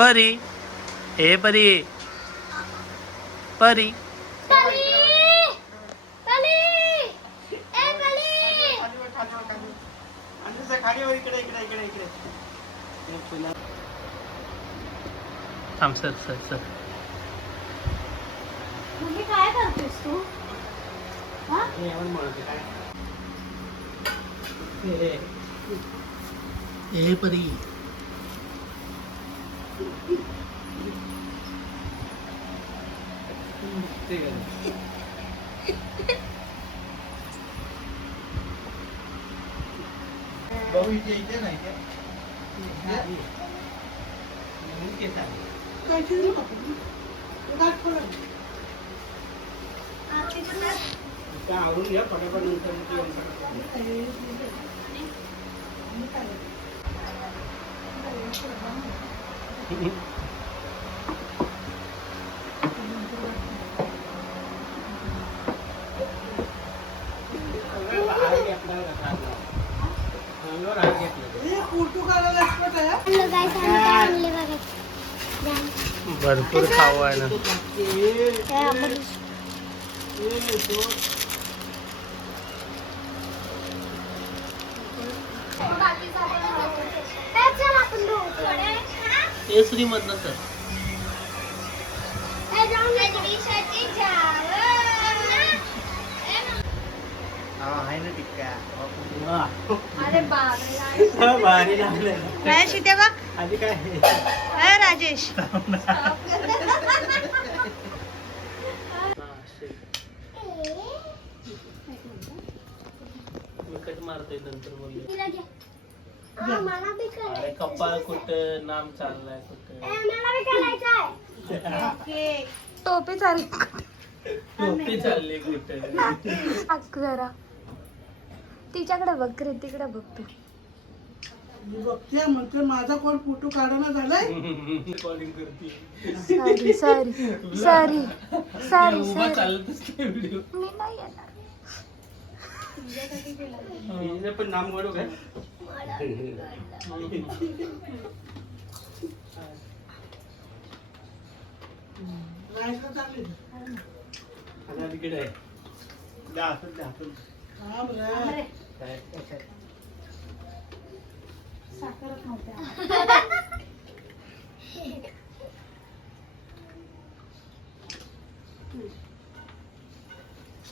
परी ए परी परी थांब सर सर सर काय करतेस तू? ए परी भाऊ इथे नाही आवडून घ्या फटाफट भरपूर खाऊ आहे ना केसरी मधनं सर आहे ना टिक्का अरे भारी लागलं काय शिते बघ आधी काय राजेश विकट मारतोय नंतर बोलले अरे कपाळ कुठं नाम चाललाय कुठं टोपी चालली टोपी चालली कुठं जरा तिच्याकडे बघ तिकडे बघ तू बघते म्हणते माझा कोण फोटो काढणं झालाय कॉलिंग करते सॉरी सॉरी सॉरी सॉरी उभा चालतच नाही व्हिडिओ मी नाही येणार हिने पण नाम काढू काय आता तिकडे आहे द्या हातून द्या हातून साखरच नव्हत्या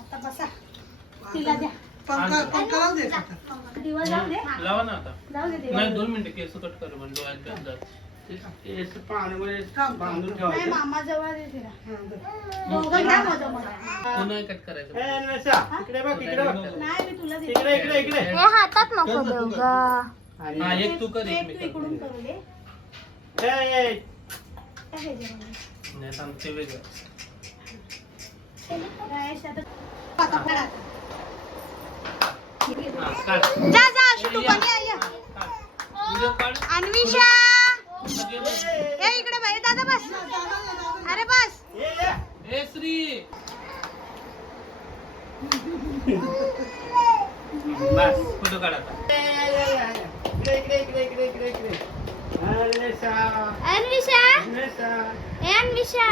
आता बसा तिला द्या पंखाला दे दिवा जाऊ दे लावा ना आता जाऊ दे दिवा नाही 2 मिनिटं केस कट कर म्हणजे डोळ्यात घाल जरा. केस पाण्यामध्ये बांधून नाही ठेवायचं मामा जवळ दे तिला दोघं घ्या माझं मला तू नाही कट करायचं इकडे बघ इकडे बघ नाही मी तुला देते इकडे इकडे इकडे हे हातात नको देऊ ग हा एक तू कर एक मी तू इकडून करतो. करू दे ए, ए, काय हे जेवण? नाही सांगते वेगळं रायश आता आता काढ आता. हा काढ जा जा अशी तू पण ये व्हिडिओ काढ अन्विषा सगळे बघ. ए इकडे बाई दादा बस अरे बस ए, ए. ए श्री बस फोटो काढ आता इकडे इकडे इकडे इकडे इकडे इकडे अन्वेषा अन्विषा अन्वेषा ए अन्विषा